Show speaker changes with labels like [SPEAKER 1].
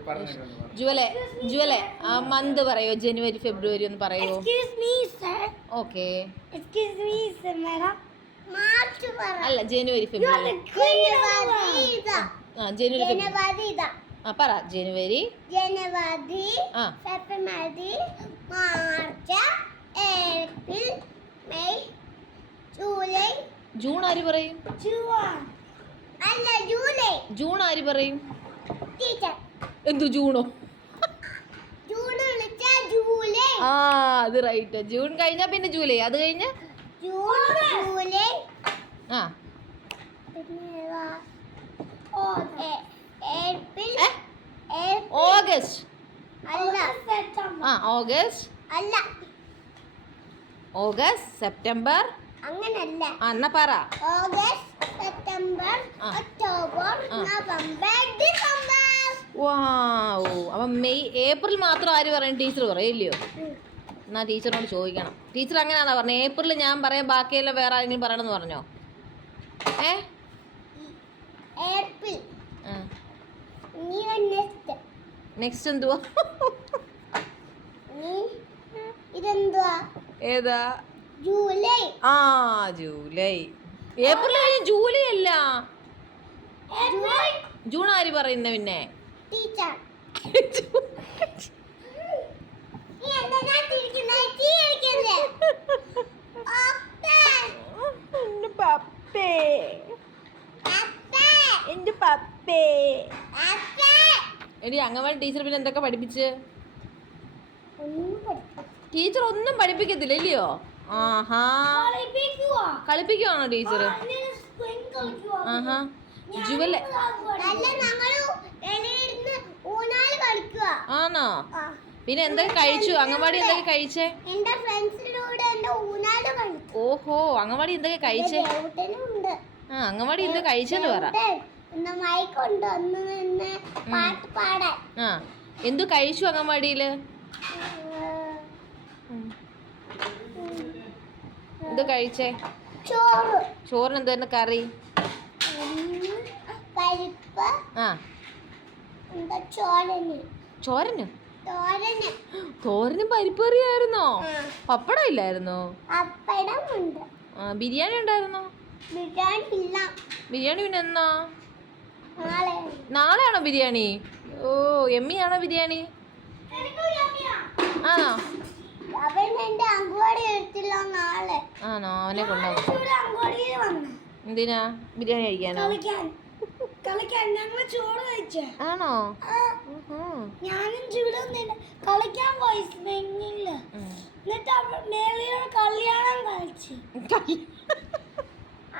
[SPEAKER 1] ജുവലെ ജുവലെ month പറയോ, ജനുവരി ഫെബ്രുവരി ഒന്ന് പറയോ? ഓക്കെ. അല്ല, ജനുവരി ഫെബ്രുവരി. ജനുവരി പറ. ജനുവരി,
[SPEAKER 2] ഫെബ്രുവരി, March, April, May, July.
[SPEAKER 1] June ആര് പറയും? ജൂൺ ആര് പറയും? എന്തു ജൂണോ? ആ, അത് റൈറ്റ്. ജൂൺ കഴിഞ്ഞാ പിന്നെ ജൂലൈ, അത് കഴിഞ്ഞ് ആ ഓഗസ്റ്റ്. ആ, ഓഗസ്റ്റ് സെപ്റ്റംബർ.
[SPEAKER 2] അങ്ങനല്ല.
[SPEAKER 1] എന്നാ പറ.
[SPEAKER 2] August, September, October, November, December.
[SPEAKER 1] അപ്പൊ മെയ്, ഏപ്രിൽ മാത്രം ആര് പറയും? ടീച്ചർ പറയില്ലയോ? എന്നാ ടീച്ചറിനോട് ചോദിക്കണം. ടീച്ചർ അങ്ങനെയാണോ പറഞ്ഞത്? ഏപ്രിൽ ഞാൻ പറയാം, ബാക്കിയെല്ലാം വേറെ ആരെങ്കിലും പറയണമെന്ന് പറഞ്ഞോ? നെക്സ്റ്റ് എന്തുവാ? ഏതാ?
[SPEAKER 2] ജൂലൈ.
[SPEAKER 1] ആ, ജൂലൈ. ഏപ്രിൽ കഴിഞ്ഞ് ജൂലൈ അല്ല, ജൂൺ ആര് പറയുന്ന പിന്നെ?
[SPEAKER 2] ടീച്ചർ.
[SPEAKER 1] എടി, അംഗൻവാടി ടീച്ചർ പിന്നെ എന്തൊക്കെ പഠിപ്പിച്ച്? ടീച്ചർ ഒന്നും പഠിപ്പിക്കത്തില്ല ഇല്ലയോ? ആഹാ, കളിപ്പിക്കുവാണോ ടീച്ചർ? ആഹാ. ജുവലെ ആണോ? പിന്നെ എന്തൊക്കെ കഴിച്ചു അംഗൻവാടി? എന്തൊക്കെ കഴിച്ചേ? ഓഹോ, അംഗൻവാടി എന്തൊക്കെ കഴിച്ചേ? അംഗൻവാടി എന്തൊക്കെ കഴിച്ചെന്ന് പറ. എന്തു കഴിച്ചു അംഗൻവാടിയില്? എന്ത് കഴിച്ചേ? ചോറിന് എന്തായിരുന്നു കറി? ചോരന് തോരനും പരിപ്പ് കറിയായിരുന്നോ? പപ്പടം ഇല്ലായിരുന്നോ? ബിരിയാണി ഉണ്ടായിരുന്നോ? ബിരിയാണി പിന്നെ എന്നാ? നാളെയാണോ ബിരിയാണി? ഓ, എമ്മിയാണോ ബിരിയാണി? ആണോ? ആണോ? അവനെ കൊണ്ടുപോകും. എന്തിനാ? ബിരിയാണി കഴിക്കാനോ? ആണോ?
[SPEAKER 2] ഞാനും ജീവിതം കളിക്കാൻ പോയി, എന്നിട്ട് കല്യാണം കളിച്ചു.